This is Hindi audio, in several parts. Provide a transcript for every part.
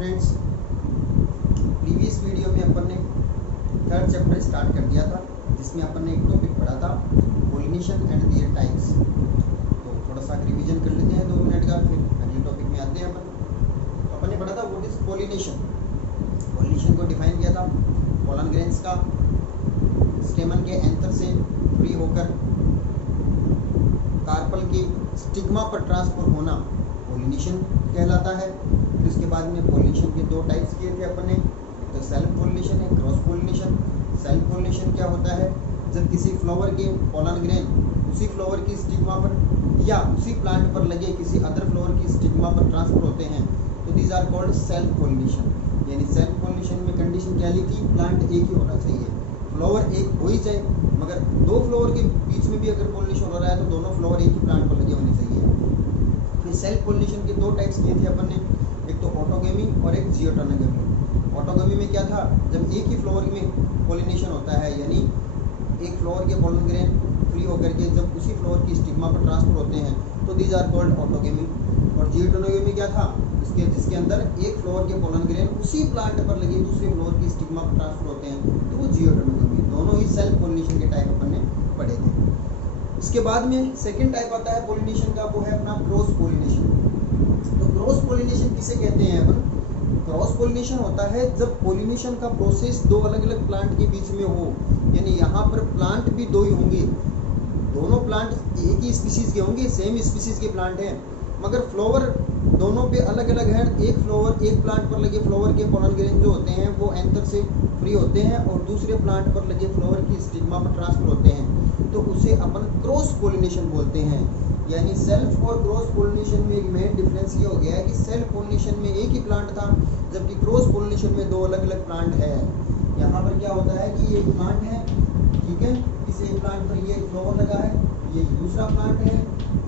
स्टूडेंट्स, प्रीवियस वीडियो में अपन ने थर्ड चैप्टर स्टार्ट कर दिया था, जिसमें अपन ने एक टॉपिक पढ़ा था पोलिनेशन एंड देयर टाइप्स। तो थोड़ा सा रिवीजन कर लेते हैं 2 मिनट का, फिर अगले टॉपिक में आते हैं अपन। तो अपन ने पढ़ा था व्हाट इज पोलिनेशन। पोलिनेशन को डिफाइन किया था, पोलन ग्रेन्स का स्टेमन के एंथर से फ्री होकर कार्पल के स्टिग्मा पर ट्रांसफर होना पोलिनेशन कहलाता है। फिर उसके बाद में पोलिनेशन के 2 टाइप्स किए थे अपन ने, तो सेल्फ पोलिनेशन है, क्रॉस पोलिनेशन। सेल्फ पोलिनेशन क्या होता है? जब किसी फ्लावर के पोलन ग्रेन उसी फ्लावर की स्टिग्मा पर या उसी प्लांट पर लगे किसी अदर फ्लावर की स्टिग्मा पर ट्रांसफर होते हैं, तो these are called self pollination. यानी सेल्फ पोलिनेशन में कंडीशन क्या लिखी? प्लांट एक ही होना चाहिए, फ्लावर एक हो ही जाए, मगर 2 फ्लावर के बीच में भी अगर पोलिनेशन हो रहा है तो दोनों फ्लावर एक ही प्लांट पर लगे होने चाहिए। फिर सेल्फ पोलिनेशन के 2 टाइप्स किए थे अपन ने, एक तो ऑटोगेमी और एक जियोटोनोगेमी। ऑटोगेमी में क्या था? जब एक ही फ्लावर में पोलिनेशन होता है, यानी एक फ्लावर के पोलन ग्रेन फ्री होकर के जब उसी फ्लावर की स्टिग्मा पर ट्रांसफर होते हैं, तो दीज आर कॉल्ड ऑटोगेमी। और जियोटोनोगेमी क्या था? जिसके अंदर एक फ्लावर के पोलन ग्रेन उसी प्लांट पर लगे दूसरे फ्लावर की स्टिग्मा पर ट्रांसफर होते हैं, तो वो जियोटोनोगेमी। दोनों ही सेल्फ पोलिनेशन के टाइप अपन ने पढ़े थे। इसके बाद में सेकंड टाइप आता है पोलिनेशन का, वो है अपना क्रॉस पोलिनेशन। तो क्रॉस पोलिनेशन किसे कहते हैं अपन? क्रॉस पोलिनेशन होता है जब पोलिनेशन का प्रोसेस 2 अलग अलग प्लांट के बीच में हो, यानी यहाँ पर प्लांट भी 2 ही होंगे, दोनों प्लांट एक ही स्पीसीज के होंगे, सेम स्पीसीज के प्लांट हैं, मगर फ्लावर दोनों पे अलग अलग है। एक फ्लावर एक प्लांट पर लगे फ्लावर के पोलन ग्रेन जो होते हैं वो एंथर से फ्री होते हैं और दूसरे प्लांट पर लगे फ्लावर की स्टिग्मा पर ट्रांसफर होते हैं, तो उसे अपन क्रॉस पोलिनेशन बोलते हैं। यानी सेल्फ और क्रॉस पोलिनेशन में एक मेन डिफरेंस ये हो गया है कि सेल्फ पोलिनेशन में एक ही प्लांट था, जबकि क्रॉस पोलिनेशन में 2 अलग अलग प्लांट है। यहाँ पर क्या होता है कि ये प्लांट है, ठीक है, इस एक प्लांट पर ये फ्लावर लगा है, ये दूसरा प्लांट है,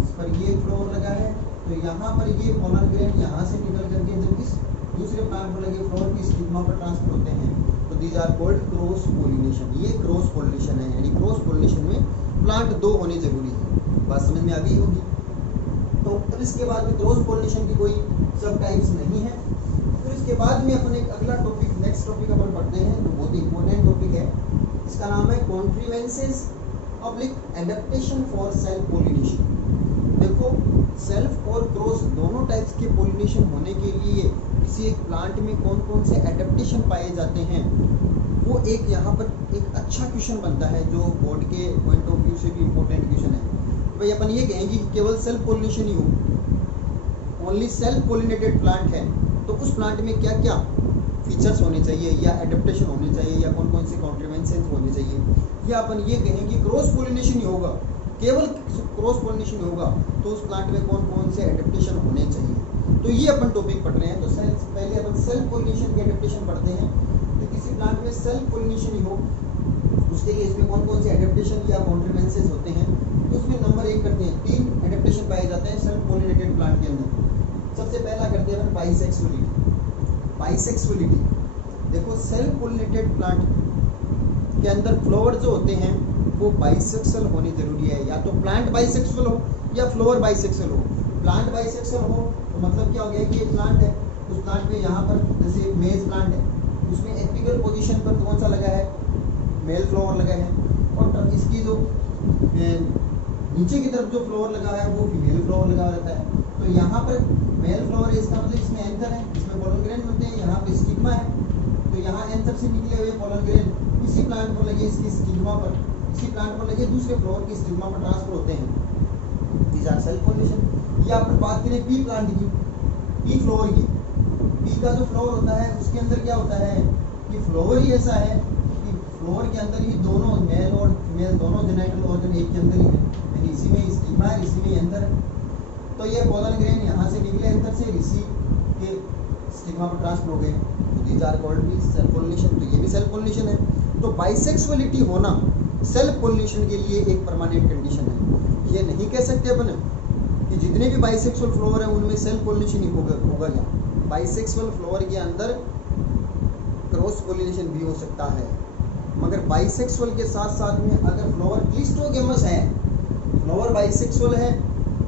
इस पर ये फ्लावर लगा है, तो यहाँ पर ये पोलन ग्रेन यहाँ से निकल करके जब इस दूसरे प्लांट पर लगे फ्लावर की स्टिग्मा पर ट्रांसफर होते हैं, तो these are called cross pollination. ये क्रॉस पोलिनेशन है, यानी क्रॉस पोलिनेशन में प्लांट 2 होने जरूरी है। बात समझ में आ गई होगी। तो फिर इसके बाद में क्रॉस पोलिनेशन की कोई सब टाइप्स नहीं है। फिर इसके बाद में अपन एक अगला टॉपिक, नेक्स्ट टॉपिक अपन पढ़ते हैं, तो बहुत ही इंपॉर्टेंट टॉपिक है। इसका नाम है contrivances public adaptation for self pollination. देखो, सेल्फ और क्रॉस दोनों टाइप्स के पोलिनेशन होने के लिए किसी एक प्लांट में कौन कौन से एडेप्टेशन पाए जाते हैं, वो एक यहाँ पर एक अच्छा क्वेश्चन बनता है, जो बोर्ड के पॉइंट ऑफ व्यू से भी इम्पोर्टेंट क्वेश्चन है। भाई अपन ये कहेंगे कि केवल सेल्फ पोलिनेशन ही हो, ओनली सेल्फ पोलिनेटेड प्लांट है, तो उस प्लांट में क्या क्या फीचर्स होने चाहिए या एडेप्टेशन होने चाहिए या कौन कौन से कॉन्ट्रीवेंसेस होने चाहिए। या अपन ये कहें कि क्रॉस पोलिनेशन ही होगा, केवल क्रॉस पोलिनेशन होगा, तो उस प्लांट में कौन कौन से एडेप्टेशन होने चाहिए। तो ये अपन टॉपिक पढ़ रहे हैं। तो पहले अपन सेल्फ पोलिनेशन के एडेप्टेशन पढ़ते हैं। तो किसी प्लांट में सेल्फ पोलिनेशन ही हो, उसके लिए इसमें कौन कौन से एडेप्टेशन या कॉन्ट्रीवेंसेस होते हैं, तो उसमें नंबर 1 करते हैं। 3 एडेप्टेशन पाए जाते हैं सेल्फ पोलिनेटेड प्लांट के अंदर। सबसे पहला करते हैं बाइसेक्सुअलिटी। बाइसेक्सुअलिटी, देखो सेल्फ पोलिनेटेड प्लांट के अंदर फ्लावर जो होते हैं वो बाइसेक्सुअल होने जरूरी है। या तो प्लांट बाइसेक्सुअल हो या फ्लावर बाइसेक्सुअल हो। प्लांट बाइसेक्सुअल हो तो मतलब क्या हो गया कि एक प्लांट है, उस प्लांट में यहाँ पर जैसे मेज प्लांट है, उसमें एपिकल पोजीशन पर कौन सा लगा है? मेल फ्लावर लगा है, और इसकी जो नीचे की तरफ जो फ्लावर लगा है वो फीमेल फ्लावर लगा रहता है। तो यहाँ पर मेल फ्लावर है, इसका मतलब इसमें एंथर है, इसमें पोलन ग्रेन होते हैं, यहाँ पे स्टिग्मा है, तो यहाँ एंथर से निकले हुए पोलन ग्रेन इसी प्लांट पर लगे इसकी स्टिग्मा पर, इसी प्लांट पर लगे दूसरे फ्लावर की स्टिग्मा पर ट्रांसफर होते हैं। These are self pollination. या अपन बात करें पी प्लांट की, पी फ्लावर की, पी का जो फ्लावर होता है उसके अंदर क्या होता है कि फ्लावर ही ऐसा है कि फ्लावर के अंदर ही दोनों मेल और फीमेल दोनों जेनिटल ऑर्गन एक के अंदर ही है, यानी इसी में स्टिग्मा है, इसी में एंथर है। तो ये पोलन ग्रेन यहाँ से निकले एंथर से, इसी के स्टिग्मा पर ट्रांसफर हो गए, तो दीज आर कॉल्ड भी सेल्फ पोलिनेशन। तो ये भी सेल्फ पोलिनेशन है। तो बाइसेक्सुअलिटी होना सेल्फ पोलिनेशन के लिए एक परमानेंट कंडीशन है। ये नहीं कह सकते अपन कि जितने भी बाइसेक्सुअल फ्लावर है उनमें सेल्फ पोलिनेशन ही होगा क्या। बाइसेक्सुअल फ्लावर के अंदर क्रॉस पोलिनेशन भी हो सकता है, मगर बाइसेक्सुअल के साथ साथ में अगर फ्लावर क्लिस्टोगेमस है, फ्लावर बाइसेक्सुअल है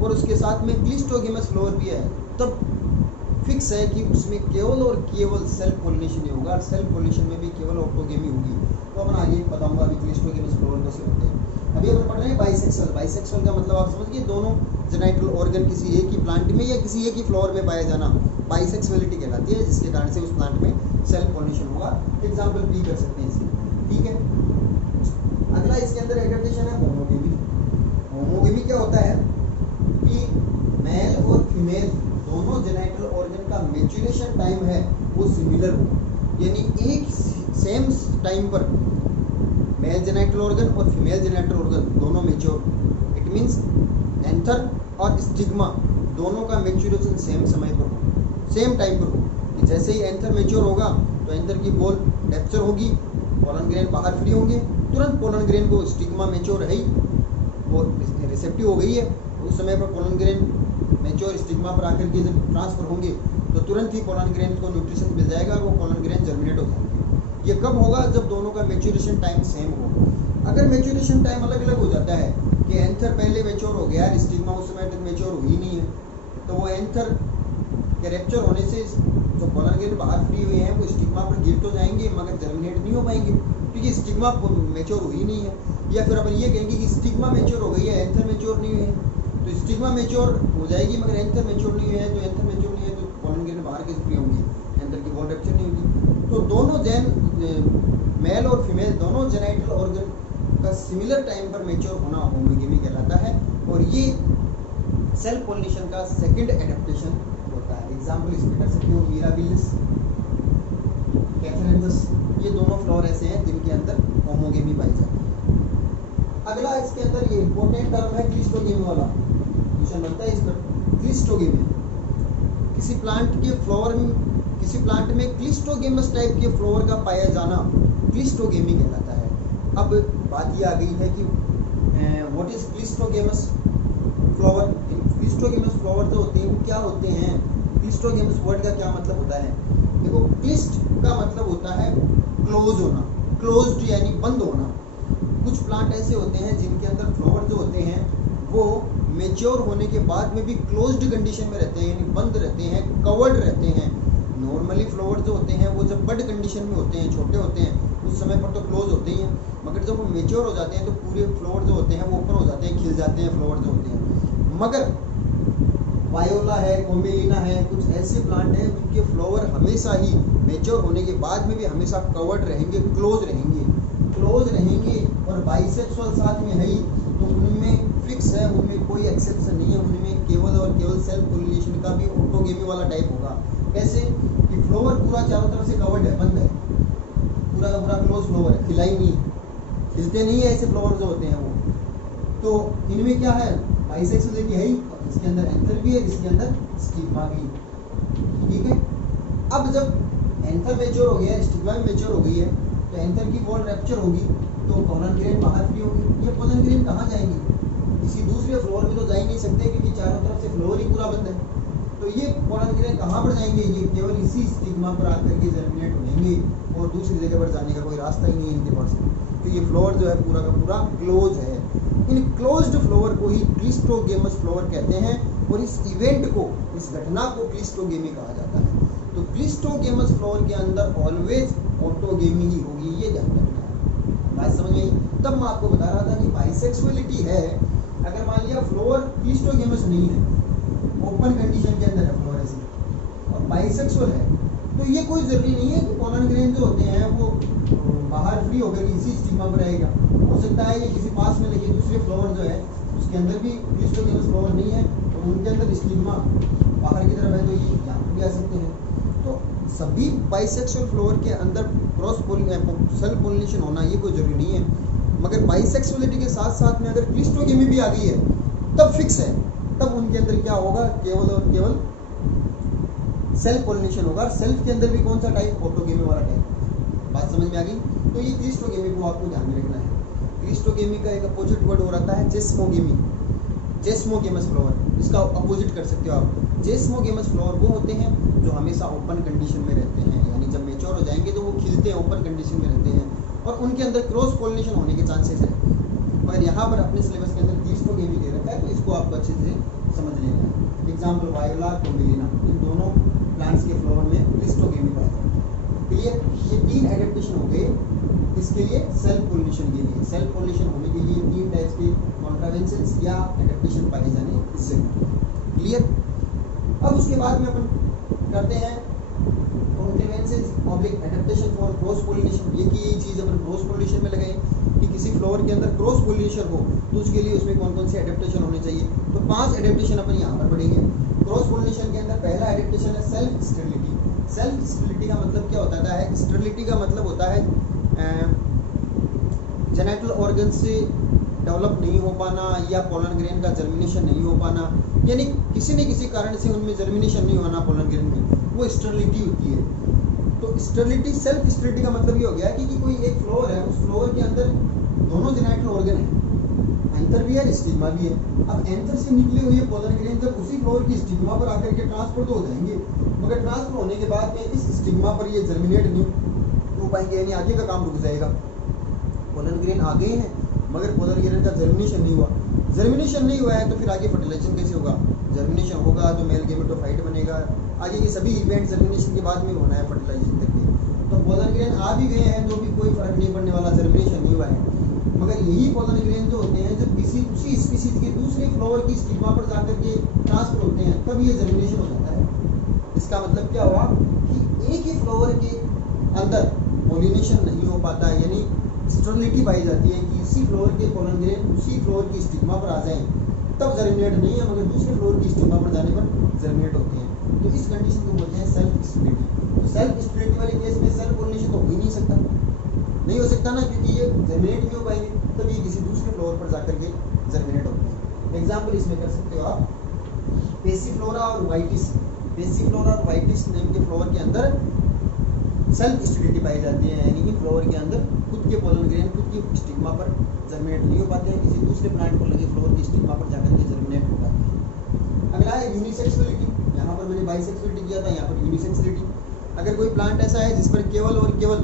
और उसके साथ में क्लिस्टोगेमस फ्लावर भी है, तब फिक्स है कि उसमें केवल और केवल सेल्फ पोलिनेशन ही होगा, और सेल्फ पोलिनेशन में भी केवल ऑटोगेमी होगी। तो अपन आगे बताऊंगा अभी क्लिस्टोगेमस फ्लावर कैसे होते हैं। अभी अपन पढ़ रहे हैं बाइसेक्सुअल। बाइसेक्सुअल का मतलब आप समझिए दोनों जेनाइटल ऑर्गन किसी एक ही प्लांट में या किसी एक ही फ्लावर में पाया जाना बाइसेक्सुअलिटी कहलाती है, जिसके कारण से उस प्लांट में सेल्फ पोलिनेशन होगा। एग्जाम्पल बी कर सकते हैं इसकी, ठीक है। अगला इसके अंदर एडेप्टेशन है होमोगेमी। होमोगेमी क्या होता है कि मेल और फीमेल दोनों जेनाइटल ऑर्गन का मैच्योरेशन टाइम है वो सिमिलर हो, यानी एक सेम टाइम पर मेल जेनाइटल ऑर्गन और फीमेल जेनाइटल ऑर्गन दोनों मैच्योर। इट मींस एंथर और स्टिग्मा दोनों का मैच्योरेशन सेम समय पर हो, सेम टाइम पर हो। कि जैसे ही एंथर मैच्योर होगा तो एंथर की बॉल रैप्चर होगी, पोलन ग्रेन बाहर फ्री होंगे, तुरंत पोलन ग्रेन को स्टिग्मा मैच्योर है ही, वो रिसेप्टिव हो गई है, उस समय पर पोलन ग्रेन मैच्योर स्टिग्मा पर आकर के जब ट्रांसफर होंगे तो तुरंत ही पोलन ग्रेन को न्यूट्रिशन मिल जाएगा और वो पोलन ग्रेन जर्मिनेट हो जाएंगे। ये कब होगा? जब दोनों का मैच्योरेशन टाइम सेम हो। अगर मैच्योरेशन टाइम अलग अलग हो जाता है कि एंथर पहले मैच्योर हो गया, स्टिग्मा उस समय तक मैच्योर हुई नहीं है, तो वो एंथर के रैप्चर होने से जो पोलन ग्रेन बाहर फ्री हुए हैं वो स्टिग्मा पर गिर तो जाएंगे मगर जर्मिनेट नहीं हो पाएंगे क्योंकि स्टिग्मा मैच्योर हुई नहीं है। या फिर अपन ये कहेंगे कि स्टिग्मा मैच्योर हो गई है, एंथर मैच्योर नहीं हुई है, तो स्टिग्मा मैच्योर हो जाएगी मगर एंथर मैच्योर नहीं हुई है, तो एंथर मैच्योर नहीं है तो पोलन ग्रेन बाहर कैसे फ्री होंगी, एंथर की बॉल रैप्चर नहीं होगी। तो दोनों मेल और फीमेल दोनों जेनाइटल ऑर्गन का सिमिलर टाइम पर मैच्योर होना होमोगेमी कहलाता है, और ये सेल्फ पोलिनेशन का सेकंड एडेप्टेशन होता है। एग्जाम्पल इसमें कर सकते हो मिराबिलिस, कैथरिनस, ये दोनों फ्लावर ऐसे हैं जिनके अंदर होमोगेमी पाई जाती है। अगला इसके अंदर ये इंपॉर्टेंट टर्म है क्लिस्टोगेमी वाला, क्वेश्चन बनता है इस पर। क्लिस्टोगेमी किसी प्लांट के फ्लावर में, किसी प्लांट में क्लिस्टोगेमस टाइप के फ्लावर का पाया जाना क्लिस्टोगेमी कहलाता है। अब बात ये आ गई है कि what is cleistogamous flower. Cleistogamous flower जो होते हैं वो क्या होते हैं, क्लिस्टोगेमस वर्ड का क्या मतलब होता है? देखो क्लिस्ट का मतलब होता है क्लोज होना, क्लोज्ड यानी बंद होना। कुछ प्लांट ऐसे होते हैं जिनके अंदर फ्लावर जो होते हैं वो मैच्योर होने के बाद में भी क्लोज्ड कंडीशन में रहते हैं, यानी बंद रहते हैं, कवर्ड रहते हैं। नॉर्मली फ्लावर जो होते हैं वो जब बड कंडीशन में होते हैं, छोटे होते हैं, उस समय पर तो क्लोज होते ही हैं, मगर जब वो मैच्योर हो जाते हैं तो पूरे फ्लावर जो होते हैं वो ओपन हो जाते हैं, खिल जाते हैं फ्लावर जो होते हैं। मगर वायोला है, कोमेलिना है, कुछ ऐसे प्लांट हैं जिनके फ्लावर हमेशा ही मैच्योर होने के बाद में भी हमेशा कवर्ड रहेंगे, क्लोज रहेंगे और बाइसेक्सुअल साथ में है ही, तो उनमें फिक्स है, उनमें कोई एक्सेप्शन नहीं है, उनमें केवल और केवल सेल्फ पोलिनेशन का भी ऑटोगेमी वाला टाइप होगा। कैसे कि फ्लावर पूरा चारों तरफ से कवर्ड है, बंद है, पूरा का पूरा क्लोज फ्लावर है, खिलाई नहीं, खिलते नहीं है ऐसे फ्लावर जो होते हैं वो। तो इनमें क्या है, बाइसेक्सुअलिटी है ही, इसके अंदर एंथर भी है, इसके अंदर स्टिग्मा भी, ठीक है। अब जब एंथर मैच्योर हो गया, स्टिग्मा भी मैच्योर हो गई है, तो एंथर की बॉल रैप्चर होगी तो पोलन ग्रेन बाहर फ्री होगी। ये पोलन ग्रेन कहाँ जाएंगी? किसी दूसरे फ्लोर में तो जा ही नहीं सकते क्योंकि चारों तरफ से फ्लोर ही पूरा बंद है। तो ये पोलन ग्रेन कहाँ पर जाएंगे? ये केवल इसी स्टिग्मा पर आकर के जर्मिनेट होंगे और दूसरी जगह पर जाने का कोई रास्ता ही नहीं है इनके पास। तो ये फ्लोर जो है पूरा का पूरा क्लोज है। इन क्लोज्ड फ्लोर को ही क्लिस्टोगेमस फ्लोर कहते हैं और इस इवेंट को, इस घटना को क्लिस्टोगेमी कहा जाता है। तो क्लिस्टोगेमस फ्लोर के अंदर ऑलवेज ऑटोगेमी ही होगी, ये ध्यान रखना है। बात समझ में आई? तब मैं आपको बता रहा था कि बाइसेक्सुअलिटी है, अगर मान लिया फ्लोर क्लिस्टोगेमस नहीं है, ओपन कंडीशन के अंदर है फ्लोर ऐसे और बाइसेक्सुअल है, तो ये कोई जरूरी नहीं है कि पोलन ग्रेन जो होते हैं वो बाहर फ्री होकर इसी स्टिग्मा पर रहेगा। हो सकता है ये किसी पास में लगे दूसरे फ्लावर जो है उसके अंदर भी क्लिस्टोगेमस फ्लावर नहीं है और उनके अंदर स्टिग्मा बाहर की तरफ है, तो ये यहाँ पर भी आ सकते हैं। तो सभी बाइसेक्सुअल फ्लावर के अंदर सेल्फ पोलिनेशन होना ये कोई जरूरी नहीं है, मगर बाइसेक्सुअलिटी के साथ साथ में अगर क्लिस्टोगेमी भी आ गई है तब फिक्स है, तब उनके अंदर क्या होगा, केवल और केवल सेल्फ पोलिनेशन होगा। सेल्फ के अंदर भी कौन सा टाइप? ऑटोगेमी वाला टाइप। बात समझ में आ गई? तो ये क्लिस्टोगेमी को आपको ध्यान में रखना है। क्लिस्टोगेमी का एक अपोजिट वर्ड हो रहता है जेस्मोगेमी, जेस्मोगेमस फ्लावर, इसका अपोजिट कर सकते हो आप। जेस्मोगेमस फ्लावर वो होते हैं जो हमेशा ओपन कंडीशन में रहते हैं, यानी जब मैच्योर हो जाएंगे तो वो खिलते हैं, ओपन कंडीशन में रहते हैं और उनके अंदर क्रॉस पोलिनेशन होने के चांसेस है। और यहाँ पर अपने सिलेबस के अंदर क्लिस्टोगेमी दे रखा है, तो इसको आपको अच्छे से समझ लेना है। एग्जाम्पल वायोला, कोमेलिना, इन दोनों एडेप्टेशन हो गए इसके लिए सेल्फ पोलिनेशन के लिए। सेल्फ पोलिनेशन होने के लिए 3 टाइप्स के कॉन्ट्रावेंशंस या एडेप्टेशन पाए जाने जरूरी। क्लियर। अब उसके बाद में अपन करते हैं contraventions oblique adaptation for cross pollination. ये की यही चीज़ अपन क्रॉस पोलिनेशन में लगाएं कि किसी फ्लावर के अंदर क्रॉस पोलिनेशन हो तो उसके लिए उसमें कौन कौन से एडेप्टेशन होने चाहिए। तो 5 एडेप्टेशन अपन यहाँ पर पढ़ेंगे। क्रॉस पोलिनेशन के अंदर पहला एडेप्टेशन है सेल्फ स्टेरिलिटी। सेल्फ स्टेरिलिटी का मतलब क्या होता है? स्टेरिलिटी का मतलब होता है जेनेटल ऑर्गन से डेवलप नहीं हो पाना या पोलन ग्रेन का जर्मिनेशन नहीं हो पाना, यानी किसी न किसी कारण से उनमें जर्मिनेशन नहीं होना पोलन ग्रेन में, वो स्टेरिलिटी होती है। तो स्टेरिलिटी, सेल्फ स्टेरिलिटी का मतलब ये हो गया कि कोई एक फ्लोर है, उस फ्लोर के अंदर दोनों जेनेटल ऑर्गन है, एंथर भी है स्टिग्मा भी है। अब एंथर से निकले हुए पोलन ग्रेन जब उसी फ्लोर की स्टिग्मा पर आकर के ट्रांसफर तो हो जाएंगे, मगर ट्रांसफर होने के बाद में इस स्टिग्मा पर ये जर्मिनेट नहीं हो पाएंगे, यानी आगे का काम रुक जाएगा। पोलन ग्रेन आ गए हैं मगर पोलन ग्रेन का जर्मिनेशन नहीं हुआ। जर्मिनेशन नहीं हुआ है तो फिर आगे फर्टिलाइजेशन कैसे होगा? जर्मिनेशन होगा तो मेल गेमेटोफाइट बनेगा। आगे के सभी इवेंट जर्मिनेशन के बाद में होना है फर्टिलाइजेशन तक। तो पोलन ग्रेन आ भी गए हैं तो भी कोई फर्क नहीं पड़ने वाला, जर्मिनेशन नहीं हुआ है। मगर यही पोलन ग्रेन जो होते हैं जब किसी उसी स्पीसीज के दूसरे फ्लावर की स्टिग्मा पर जाकर के ट्रांसफर होते हैं तब ये जर्मिनेशन हो जाता है। इसका मतलब क्या हुआ कि एक ही फ्लावर के अंदर पोलिनेशन नहीं हो पाता, यानी स्टेरिलिटी पाई जाती है कि इसी फ्लोर के पोलन ग्रेन उसी फ्लोर की स्टिग्मा पर आ जाएं तब जर्मिनेट नहीं है, मगर दूसरे फ्लोर की स्टिग्मा पर जाने पर जर्मिनेट होते हैं। तो इस कंडीशन को बोलते हैं सेल्फ स्टेरिलिटी। तो सेल्फ स्टेरिलिटी वाले केस में सेल्फ पोलिनेशन तो हो ही नहीं सकता, नहीं हो सकता ना, क्योंकि ये जर्मिनेट नहीं हो पाएंगे, तब ये किसी दूसरे फ्लोर पर जाकर के जर्मिनेट होते हैं। एग्जाम्पल इसमें कर सकते हो आप पेसिफ्लोरा और वाइटिस। पेसिफ्लोरा और वाइटिस नेम के फ्लोर के अंदर सेल्फ स्टेरिलिटी पाई जाती है, यानी कि फ्लोर के अंदर खुद के पोलन ग्रेन खुद की स्टिग्मा पर जर्मिनेट नहीं हो पाते हैं, किसी दूसरे प्लांट को लगे फ्लोर की स्टिग्मा पर जाकर के जर्मिनेट हो पाते हैं। अगला है यूनिसेक्सुअलिटी। यहाँ पर मैंने बाइसेक्सुअलिटी किया था, यहाँ पर यूनिसेक्सुअलिटी। अगर कोई प्लांट ऐसा है जिस पर केवल और केवल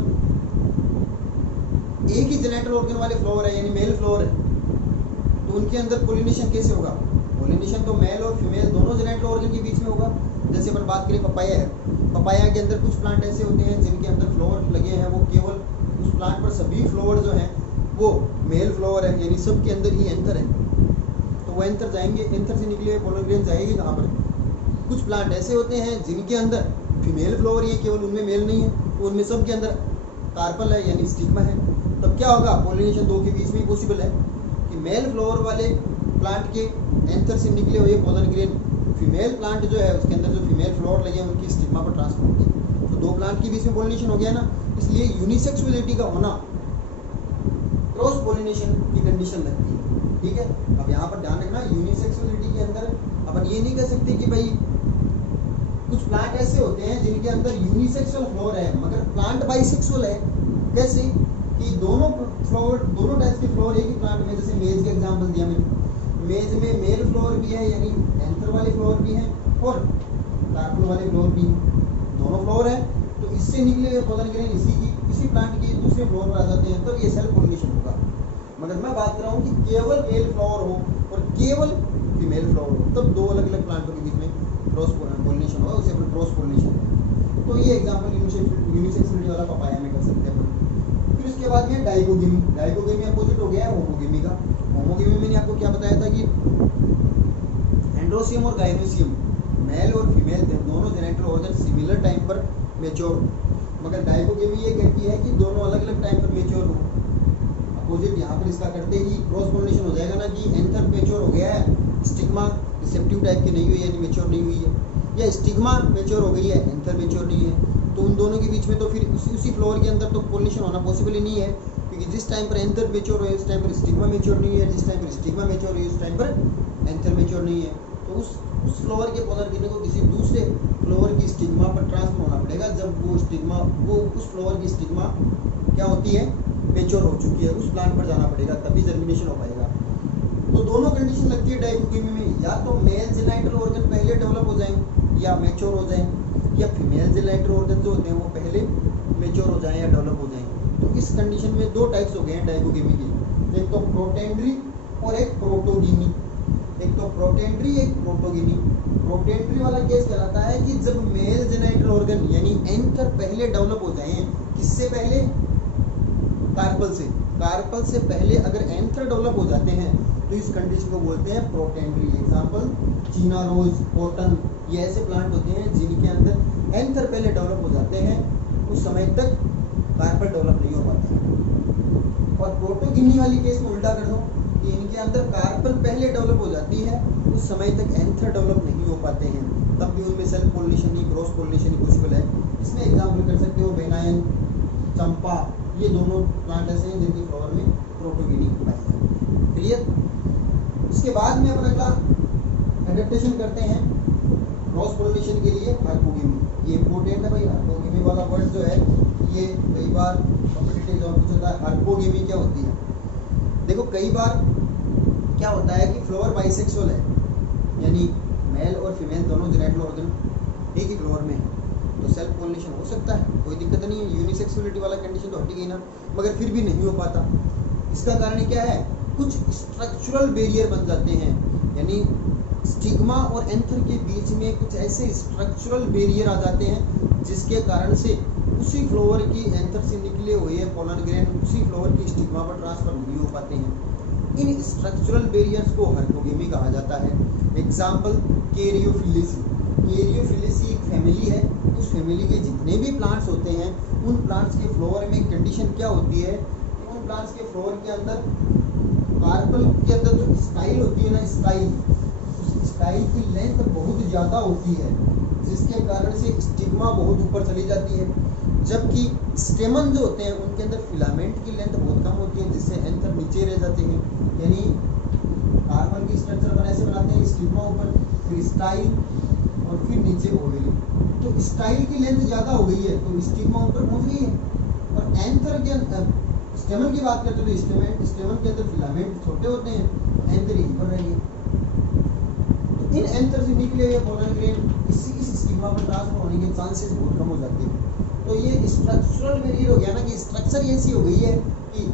एक ही जेनेटल ऑर्गन वाले फ्लोर है, यानी मेल फ्लोर है, तो उनके अंदर पोलिनेशन कैसे होगा? पोलिनेशन तो मेल और फीमेल दोनों जेनेटल ऑर्गन के बीच में होगा। जैसे अपन बात करें पपाया है, पपाया के अंदर कुछ प्लांट ऐसे होते हैं जिनके अंदर फ्लावर लगे हैं, वो केवल उस प्लांट पर सभी फ्लावर जो हैं वो मेल फ्लावर है, यानी सब के अंदर ही एंथर है, तो वो एंथर जाएंगे, एंथर से निकले हुए पोलन ग्रेन जाएगी कहाँ पर? कुछ प्लांट ऐसे होते हैं जिनके अंदर फीमेल फ्लावर ही है, केवल उनमें मेल नहीं है, तो उनमें सब के अंदर कार्पल है यानी स्टिग्मा है। तब क्या होगा? पोलिनेशन दो के बीच में पॉसिबल है कि मेल फ्लावर वाले प्लांट के एंथर से निकले हुए पोलन ग्रेन फीमेल प्लांट जो है उसके अंदर जो फीमेल फ्लावर लगे हैं उनकी स्टिग्मा पर ट्रांसफर होंगे, तो दो प्लांट के बीच में पोलिनेशन हो गया ना। इसलिए यूनिसेक्सुअलिटी का होना क्रॉस पोलिनेशन की कंडीशन लगती है। ठीक है, अब यहाँ पर ध्यान रखना, यूनिसेक्सुअलिटी के अंदर अपन ये नहीं कह सकते कि भाई कुछ प्लांट ऐसे होते हैं जिनके अंदर यूनिसेक्सुअल फ्लावर है मगर प्लांट बाइसेक्सुअल है। कैसे? कि दोनों फ्लावर, दोनों टाइप्स के फ्लावर एक ही प्लांट में, जैसे मेज का एग्जांपल दिया मैंने, मेज में मेल फ्लावर भी है यानी एंथर वाले फ्लावर भी हैं और कार्पल वाले फ्लावर भी हैं, दोनों फ्लावर है, तो इससे निकले हुए पोलन ग्रेन इसी प्लांट के दूसरे फ्लावर पर आ जाते हैं, तब ये सेल्फ पोलिनेशन होगा। मगर मैं बात कर रहा हूँ कि केवल मेल फ्लावर हो और केवल फीमेल फ्लावर हो, तब दो अलग अलग प्लांटों के बीच में क्रॉस पोलिनेशन होगा, उसे अपन क्रॉस पोलिनेशन। तो ये एग्जांपल यूनिसेक्सुअलिटी वाला पपाया में कर सकते हैं अपन। फिर उसके बाद में डाइकोगेमी। डाइकोगेमी अपोजिट हो गया है होमोगेमी का। होमोगेमी मैंने आपको क्या बताया था कि एंड्रोसियम और गाइनोसियम, मेल और फीमेल दोनों जेनेटल ऑर्गन सिमिलर टाइम पर मैच्योर हो, मगर डाइकोगेमी ये कहती है कि दोनों अलग अलग टाइम पर मैच्योर हो। अपोजिट यहाँ पर इसका करते ही क्रॉस पोलिनेशन हो जाएगा ना कि एंथर मैच्योर हो गया है, स्टिग्मा रिसेप्टिव टाइप की नहीं हुई यानी मैच्योर नहीं हुई है, या स्टिग्मा मैच्योर हो गई है, एंथर मैच्योर नहीं है, तो उन दोनों के बीच में तो फिर उसी फ्लोर के अंदर तो पोलिनेशन होना पॉसिबल ही नहीं है, क्योंकि जिस टाइम पर एंथर मैच्योर है उस टाइम पर स्टिग्मा मैच्योर नहीं है, जिस टाइम पर स्टिग्मा मैच्योर है उस टाइम पर एंथर मैच्योर नहीं है। तो उस फ्लोर के पोलर गिरने को किसी दूसरे फ्लोर की स्टिग्मा पर ट्रांसफर होना पड़ेगा, जब वो उस फ्लोर की स्टिग्मा क्या होती है, मैच्योर हो चुकी है, उस प्लांट पर जाना पड़ेगा, तभी जर्मिनेशन हो पाएगा। तो दोनों कंडीशन लगती है डाइकोगेमी में, या तो मेल जेनाइटल ऑर्गन पहले डेवलप हो जाएं या मैच्योर हो जाएं, या फीमेल जेनाइटल ऑर्गन जो होते हैं वो पहले मैच्योर हो जाएं या डेवलप हो जाएं। तो इस कंडीशन में दो टाइप्स हो गए हैं डाइकोगेमी के, एक तो प्रोटेंड्री और एक प्रोटोगिनी। एक तो प्रोटेंड्री, एक प्रोटोगिनी। प्रोटेंड्री वाला केस कहलाता है कि जब मेल जेनाइटल ऑर्गन यानी एंथर पहले डेवलप हो जाए, किससे पहले, कार्पल से, कार्पल से पहले अगर एंथर डेवलप हो जाते हैं तो इस कंडीशन को बोलते हैं प्रोटेंडरी। एग्जांपल चीना रोज, कॉटन, ये ऐसे प्लांट होते हैं जिनके अंदर एंथर पहले डेवलप हो जाते हैं, उस समय तक कार्पल डेवलप नहीं हो पाता है। और प्रोटोगिनी वाली केस में उल्टा कर दो कि इनके अंदर कार्पल पहले डेवलप हो जाती है, उस समय तक एंथर डेवलप नहीं हो पाते हैं, तब भी उनमें सेल्फ पोलिनेशन ही, क्रॉस पोलिनेशन ही पॉसिबल है। इसमें एग्जाम्पल कर सकते हो बेनायन, चंपा, ये दोनों प्लांट ऐसे हैं जिनकी फ्लावर में प्रोटोगिनी पाई है। क्लियर? उसके बाद में अपन अगला एडेप्टेशन करते हैं क्रॉस पोलिनेशन के लिए हार्पोगेमी। ये इंपॉर्टेंट है भाई, हार्पोगेमी वाला वर्ड जो है ये कई बार कॉम्पिटिटिव एग्जाम में पूछा था। हार्पोगेमी क्या होती है? देखो कई बार क्या होता है कि फ्लावर बाइसेक्सुअल है, यानी मेल और फीमेल दोनों जेनेटल ऑर्गन एक ही फ्लावर में है, तो सेल्फ पोलिनेशन हो सकता है, कोई दिक्कत नहीं है। यूनिसेक्सुअलिटी वाला कंडीशन तो हट गई ना, मगर फिर भी नहीं हो पाता। इसका कारण क्या है? कुछ स्ट्रक्चरल बैरियर बन जाते हैं, यानी स्टिग्मा और एंथर के बीच में कुछ ऐसे स्ट्रक्चरल बैरियर आ जाते हैं जिसके कारण से उसी फ्लावर की एंथर से निकले हुए पोलन ग्रेन उसी फ्लावर की स्टिग्मा पर ट्रांसफर नहीं हो पाते हैं। इन स्ट्रक्चरल बैरियर्स को हार्पोगेमी कहा जाता है। एग्जाम्पल कैरियोफिलिसी। कैरियोफिलिसी एक फैमिली है, उस फैमिली के जितने भी प्लांट्स होते हैं उन प्लांट्स के फ्लावर में कंडीशन क्या होती है कि उन प्लांट्स के फ्लावर के अंदर कार्पल के अंदर जो स्टाइल होती है ना, स्टाइल की लेंथ बहुत ज़्यादा होती है, जिसके कारण से स्टिग्मा बहुत ऊपर चली जाती है, जबकि स्टेमन जो होते हैं उनके अंदर फिलामेंट की लेंथ बहुत कम होती है, जिससे एंथर नीचे रह जाते हैं। यानी कार्बन की स्ट्रक्चर अपन ऐसे बनाते हैं, स्टिग्मा ऊपर, फिर स्टाइल और फिर नीचे ओवरी। तो स्टाइल की लेंथ ज़्यादा हो गई है तो स्टिग्मा ऊपर पहुंच गई है, और एंथर के स्टेमन की बात करते हैं तो स्टेमन के अंदर फिलामेंट छोटे होते हैं, एंथर यहीं पर रहेगी। तो इन एंथर से निकले हुए पोलन ग्रेन इस स्टिग्मा पर ट्रांसफर होने के चांसेस बहुत कम हो जाते हैं। तो ये स्ट्रक्चरल बैरियर हो गया ना, कि स्ट्रक्चर ऐसी हो गई है कि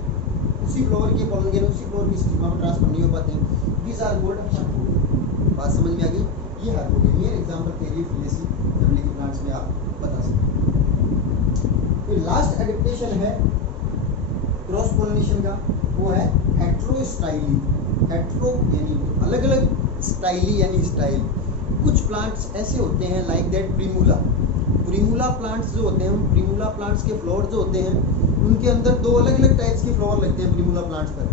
उसी फ्लोर के पोलन ग्रेन उसी फ्लोर की स्टिग्मा पर ट्रांसफर नहीं हो पाते हैं। These are called herkogamy. बात समझ में आ गई? ये हार्पोगेमी है। एग्जांपल कैरियोफिलिसी फैमिली के प्लांट्स में आप बता सकते हैं। फिर लास्ट एडेप्टेशन है क्रॉस पोलिनेशन का, वो है हेट्रोस्टाइली। हेट्रो यानी अलग अलग, स्टाइली यानी स्टाइल। कुछ प्लांट्स ऐसे होते हैं लाइक दैट प्रीमूला प्लांट्स जो होते हैं, उन प्रीमूला प्लांट्स के फ्लावर जो होते हैं उनके अंदर दो अलग अलग टाइप्स के फ्लावर लगते हैं प्रीमूला प्लांट्स पर।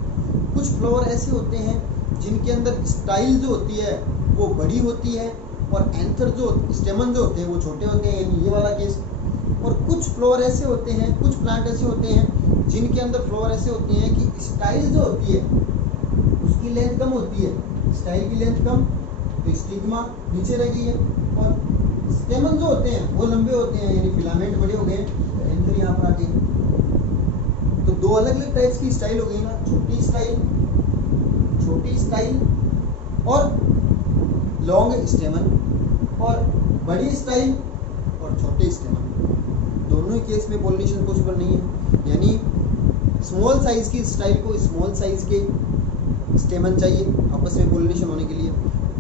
कुछ फ्लावर ऐसे होते हैं जिनके अंदर स्टाइल जो होती है वो बड़ी होती है, और एंथर जो स्टेमन जो होते हैं वो छोटे होते हैं, यानी ये वाला केस। और कुछ फ्लावर ऐसे होते हैं, कुछ प्लांट ऐसे होते हैं जिनके अंदर फ्लावर ऐसे होती हैं कि स्टाइल जो होती है उसकी लेंथ कम होती है, स्टाइल की लेंथ कम, तो स्टिग्मा नीचे रह गई है, और स्टेमन जो होते हैं वो लंबे होते हैं, यानी फिलामेंट बड़े हो गए, तो एंथर यहाँ पर आ गई। तो दो अलग अलग टाइप्स की स्टाइल हो गई ना, छोटी स्टाइल और लॉन्ग स्टेमन, और बड़ी स्टाइल और छोटे स्टेमन। दोनों ही केस में पोलिनेशन पॉसिबल नहीं है, यानी स्मॉल साइज की स्टाइल को स्मॉल साइज के स्टेमन चाहिए आपस में पोलिनेशन होने के लिए,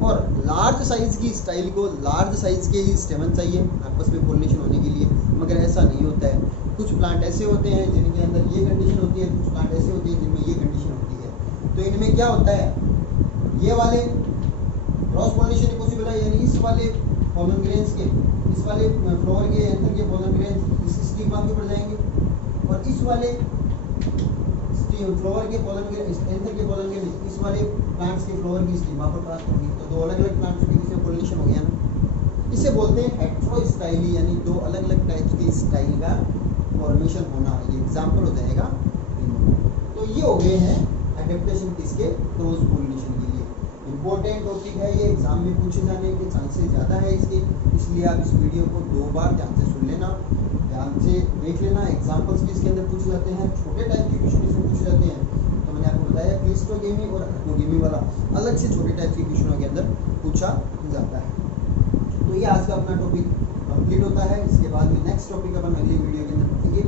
और लार्ज साइज की स्टाइल को लार्ज साइज के ही स्टेमन चाहिए आपस में पोलिनेशन होने के लिए। मगर ऐसा नहीं होता है। कुछ प्लांट ऐसे होते हैं जिनके अंदर ये कंडीशन होती है, कुछ प्लांट ऐसे होते हैं जिनमें ये कंडीशन होती है। तो इनमें क्या होता है, ये वाले क्रॉस पोलिनेशन पॉसिबल है, यानी इस वाले पोलन ग्रेन्स के, इस वाले फ्लावर के एंथर के पोलन ग्रेन्स इस स्टिग्मा के ऊपर जाएंगे, और इस वाले फ्लावर के पोलन ग्रेन एंथर के पोलन ग्रेन इस वाले प्लांट्स के फ्लावर की स्टिग्मा पर ट्रांसफर होगी। तो दो अलग अलग प्लांट्स के बीच में पोलिनेशन हो गया ना। इसे बोलते हैं हेट्रोस्टाइली, यानी दो अलग अलग टाइप्स की स्टाइल का फॉर्मेशन होना। ये एग्जांपल हो जाएगा। तो ये हो गए हैं एडेप्टेशन किसके, क्रॉस पोलिनेशन के लिए। इंपॉर्टेंट टॉपिक है ये, एग्जाम में पूछे जाने के चांसेस ज़्यादा है इसके, इसलिए आप इस वीडियो को 2 बार ध्यान से सुन लेना, ध्यान से देख लेना। एग्जाम्पल्स भी इसके अंदर पूछे जाते हैं, छोटे टाइप के क्वेश्चन इसमें पूछे जाते हैं। तो मैंने आपको बताया क्लिस्टोगेमी और हार्पोगेमी वाला अलग से छोटे टाइप के क्वेश्चनों के अंदर पूछा जाता है। तो ये आज का अपना टॉपिक कंप्लीट होता है। इसके बाद में नेक्स्ट टॉपिक अपन अगली वीडियो के अंदर पढ़ेंगे।